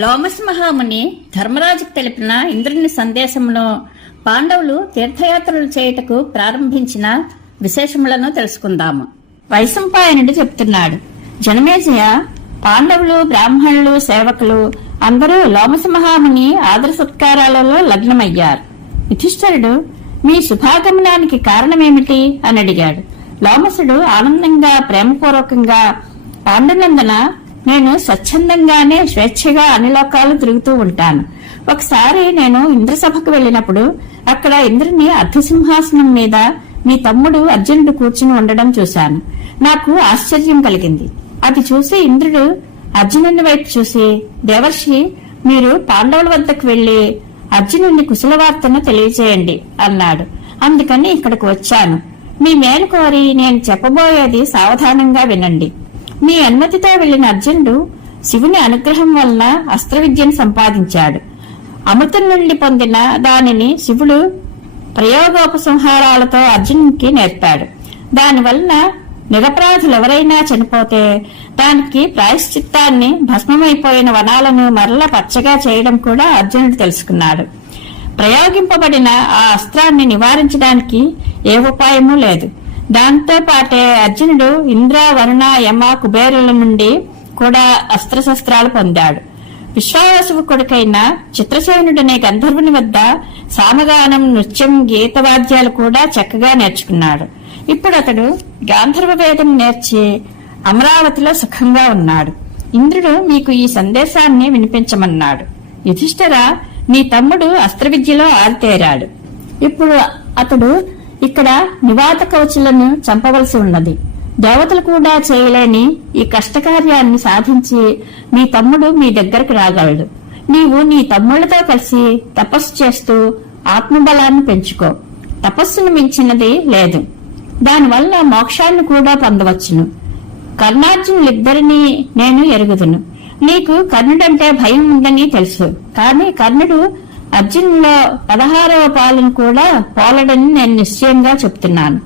లోమస్ మహాముని ధర్మరాజుకు తెలిపిన ఇంద్రుని సందేశంలో పాండవులు తీర్థయాత్రలు చేయుటకు ప్రారంభించిన విశేషములను తెలుసుకుందాము. వైశంపాయనుడు చెప్తున్నాడు. జనమేజయ, పాండవులు, బ్రాహ్మణులు, సేవకులు అందరూ లోమస మహాముని ఆదర సత్కారాలలో లగ్నమయ్యారు. యుధిష్ఠిరుడు, మీ శుభాగమనానికి కారణమేమిటి అని అడిగాడు. లోమసుడు ఆనందంగా ప్రేమపూర్వకంగా, పాండునందన, నేను స్వచ్ఛందంగానే స్వేచ్ఛగా అన్ని లోకాలు తిరుగుతూ ఉంటాను. ఒకసారి నేను ఇంద్రసభకు వెళ్ళినప్పుడు అక్కడ ఇంద్రుని అర్ధసింహాసనం మీద మీ తమ్ముడు అర్జునుడు కూర్చుని ఉండడం చూశాను. నాకు ఆశ్చర్యం కలిగింది. అది చూసి ఇంద్రుడు అర్జునుని వైపు చూసి, దేవర్షి, మీరు పాండవుల వద్దకు వెళ్లి అర్జునుని కుశలవార్తను తెలియచేయండి అన్నాడు. అందుకని ఇక్కడికి వచ్చాను. మీ మేలు కోరి నేను చెప్పబోయేది సావధానంగా వినండి. మీ అనుమతితో వెళ్లిన అర్జునుడు శివుని అనుగ్రహం వలన అస్త్ర విద్యను సంపాదించాడు. అమృతం నుండి పొందిన దానిని శివుడు ప్రయోగోపసంహారాలతో అర్జునునికి నేర్పాడు. దానివలన నిరపరాధులెవరైనా చనిపోతే దానికి ప్రాయశ్చిత్తాన్ని, భస్మమైపోయిన వనాలను మరలా పచ్చగా చేయడం కూడా అర్జునుడు తెలుసుకున్నాడు. ప్రయోగింపబడిన ఆ అస్త్రాన్ని నివారించడానికి ఏ ఉపాయమూ లేదు. దాంతో పాటే అర్జునుడు ఇంద్ర, వరుణ, యమ, కుబేరుల నుండి కూడా అస్త్రశస్త్రాలు పొందాడు. విశ్వావసువు కొడుకైన చిత్రసేనుడనే గంధర్వుని వద్ద సామగానం, నృత్యం, గీతవాద్యాలు కూడా చక్కగా నేర్చుకున్నాడు. ఇప్పుడు అతడు గాంధర్వ వేదం నేర్చి అమరావతిలో సుఖంగా ఉన్నాడు. ఇంద్రుడు మీకు ఈ సందేశాన్ని వినిపించమన్నాడు. యుధిష్ఠిర, నీ తమ్ముడు అస్త్ర విద్యలో ఆరితేరాడు. ఇప్పుడు అతడు ఇక్కడ నివాత కవచులను చంపవలసి ఉన్నది. దేవతలు కూడా చేయలేని ఈ కష్టకార్యాన్ని సాధించి మీ తమ్ముడు మీ దగ్గరకు రాగలడు. నీవు నీ తమ్ముళ్లతో కలిసి తపస్సు చేస్తూ ఆత్మబలాన్ని పెంచుకో. తపస్సును మించినది లేదు. దానివల్ల మోక్షాన్ని కూడా పొందవచ్చును. కర్ణార్జునులిద్దరినీ నేను ఎరుగుదును. నీకు కర్ణుడంటే భయం ఉందని తెలుసు. కానీ కర్ణుడు అర్జునులో 16వ పాలను కూడా పోలడని నేను నిశ్చయంగా చెప్తున్నాను.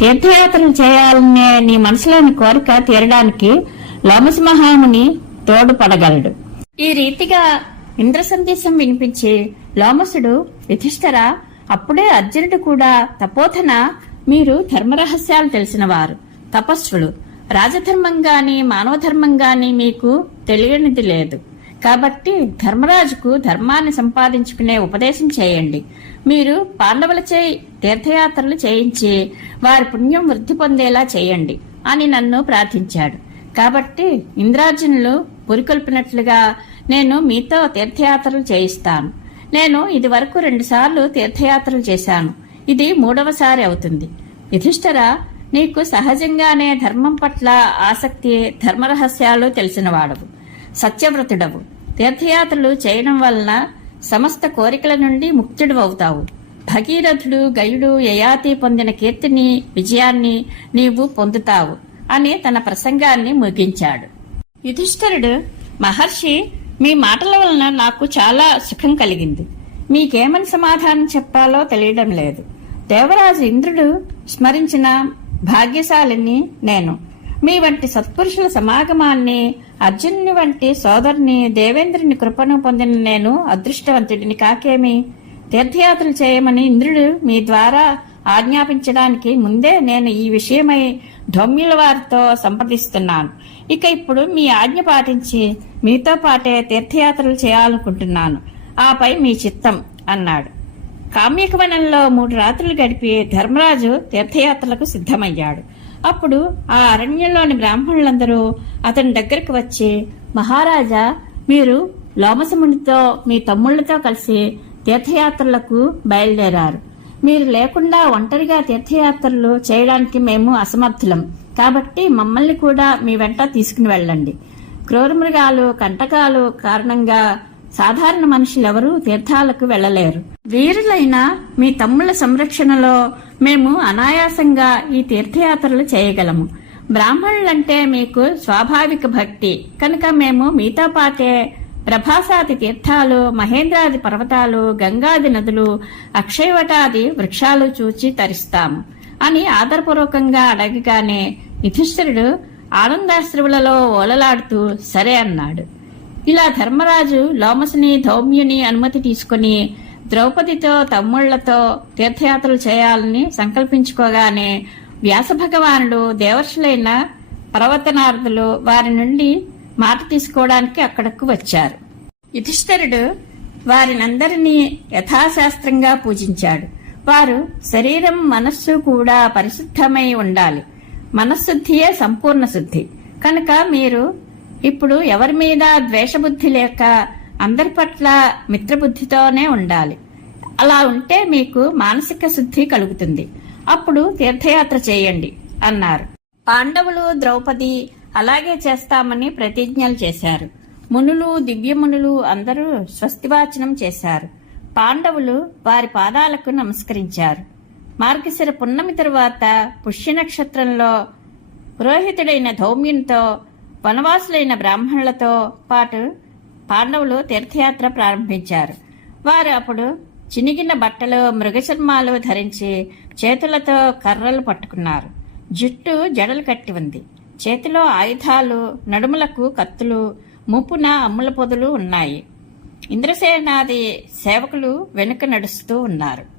తీర్థయాత్రలు చేయాలనే నీ మనసులోని కోరిక తీరడానికి లోమస మహాముని తోడుపడగలడు. ఈ రీతిగా ఇంద్ర సందేశం వినిపించి లోమసుడు, యుధిష్ఠిర, అప్పుడే అర్జునుడు కూడా తపోధన, మీరు ధర్మరహస్యాలు తెలిసినవారు, తపస్సులు. రాజధర్మం గాని మానవ ధర్మం గాని మీకు తెలియనిది లేదు. కాబట్టి ధర్మరాజుకు ధర్మాన్ని సంపాదించుకునే ఉపదేశం చేయండి. మీరు పాండవులచే తీర్థయాత్రలు చేయించి వారి పుణ్యం వృద్ధి పొందేలా చేయండి అని నన్ను ప్రార్థించాడు. కాబట్టి ఇంద్రార్జునులు పురికొల్పినట్లుగా నేను మీతో తీర్థయాత్రలు చేయిస్తాను. నేను ఇది వరకు 2 సార్లు తీర్థయాత్రలు చేశాను. ఇది 3వసారి అవుతుంది. యుధిష్ఠిర, నీకు సహజంగానే ధర్మం పట్ల ఆసక్తి, ధర్మరహస్యాలు తెలిసినవాడవు, సత్యవ్రతుడవు. తీర్థయాత్రలు చేయడం వలన సమస్త కోరికల నుండి ముక్తుడు అవుతావు. భగీరథుడు, గయుడు, యయాతి పొందిన కీర్తిని, విజయాన్ని నీవు పొందుతావు అని తన ప్రసంగాన్ని ముగించాడు. యుధిష్ఠిరుడు, మహర్షి, మీ మాటల వలన నాకు చాలా సుఖం కలిగింది. మీకేమని సమాధానం చెప్పాలో తెలియడం లేదు. దేవరాజు ఇంద్రుడు స్మరించిన భాగ్యశాలిని నేను. మీ వంటి సత్పురుషుల సమాగమాన్ని, అర్జునుని వంటి సోదరుని, దేవేంద్రుని కృపను పొందిన నేను అదృష్టవంతుడిని కాకేమి. తీర్థయాత్రలు చేయమని ఇంద్రుడు మీ ద్వారా ఆజ్ఞాపించడానికి ముందే నేను ఈ విషయమై ధౌమ్యుల వారితో సంప్రదిస్తున్నాను. ఇక ఇప్పుడు మీ ఆజ్ఞ పాటించి మీతో పాటే తీర్థయాత్రలు చేయాలనుకుంటున్నాను. ఆపై మీ చిత్తం అన్నాడు. కామ్యకవనంలో 3 రాత్రులు గడిపి ధర్మరాజు తీర్థయాత్రలకు సిద్ధమయ్యాడు. అప్పుడు ఆ అరణ్యంలోని బ్రాహ్మణులందరూ అతని దగ్గరకు వచ్చి, మహారాజా, మీరు లోమసమునితో మీ తమ్ముళ్లతో కలిసి తీర్థయాత్రలకు బయలుదేరారు. మీరు లేకుండా ఒంటరిగా తీర్థయాత్రలు చేయడానికి మేము అసమర్థులం. కాబట్టి మమ్మల్ని కూడా మీ వెంట తీసుకుని వెళ్ళండి. క్రూరమృగాలు, కంటకాలు కారణంగా సాధారణ మనుషులెవరూ తీర్థాలకు వెళ్లలేరు. వీరులైన మీ తమ్ముళ్ల సంరక్షణలో మేము అనాయాసంగా ఈ తీర్థయాత్రలు చేయగలము. బ్రాహ్మణులంటే మీకు స్వాభావిక భక్తి కనుక మేము మీతో పాటే ప్రభాసాది తీర్థాలు, మహేంద్రాది పర్వతాలు, గంగాది నదులు, అక్షయవటాది వృక్షాలు చూచి తరిస్తాము అని ఆదరపూర్వకంగా అడగగానే యుధిష్ఠిరుడు ఆనందాశ్రువులలో ఓలలాడుతూ సరే అన్నాడు. ఇలా ధర్మరాజు లోమసుని ధౌమ్యుని అనుమతి తీసుకుని ద్రౌపదితో తమ్ముళ్లతో తీర్థయాత్రలు చేయాలని సంకల్పించుకోగానే వ్యాస భగవానుడు దేవర్షులైన పర్వతనారదులు వారి నుండి మాట తీసుకోవడానికి అక్కడకు వచ్చారు. యుధిష్ఠిరుడు వారినందరినీ యథాశాస్త్రంగా పూజించాడు. వారు శరీరం మనస్సు కూడా పరిశుద్ధమై ఉండాలి. మనశ్శుద్ధియే సంపూర్ణ శుద్ధి కనుక మీరు ఇప్పుడు ఎవరి మీద ద్వేషబుద్ధి లేక అందరి పట్ల మిత్రబుద్ధితోనే ఉండాలి. అలా ఉంటే మీకు మానసిక శుద్ధి కలుగుతుంది. అప్పుడు తీర్థయాత్ర చేయండి అన్నారు. పాండవులు ద్రౌపది అలాగే చేస్తామని ప్రతిజ్ఞలు చేశారు. మునులు దివ్యమునులు అందరూ స్వస్తివాచనం చేశారు. పాండవులు వారి పాదాలకు నమస్కరించారు. మార్గశిర పున్నమి తరువాత పుష్య నక్షత్రంలో పురోహితుడైన ధౌమ్యునితో వనవాసులైన బ్రాహ్మణులతో పాటు పాండవులు తీర్థయాత్ర ప్రారంభించారు. వారు అప్పుడు చినిగిన బట్టలు మృగచర్మాలు ధరించి చేతులతో కర్రలు పట్టుకున్నారు. జుట్టు జడలు కట్టి ఉంది. చేతిలో ఆయుధాలు, నడుములకు కత్తులు, ముప్పున అమ్ముల పొదులు ఉన్నాయి. ఇంద్రసేనాది సేవకులు వెనుక నడుస్తూ ఉన్నారు.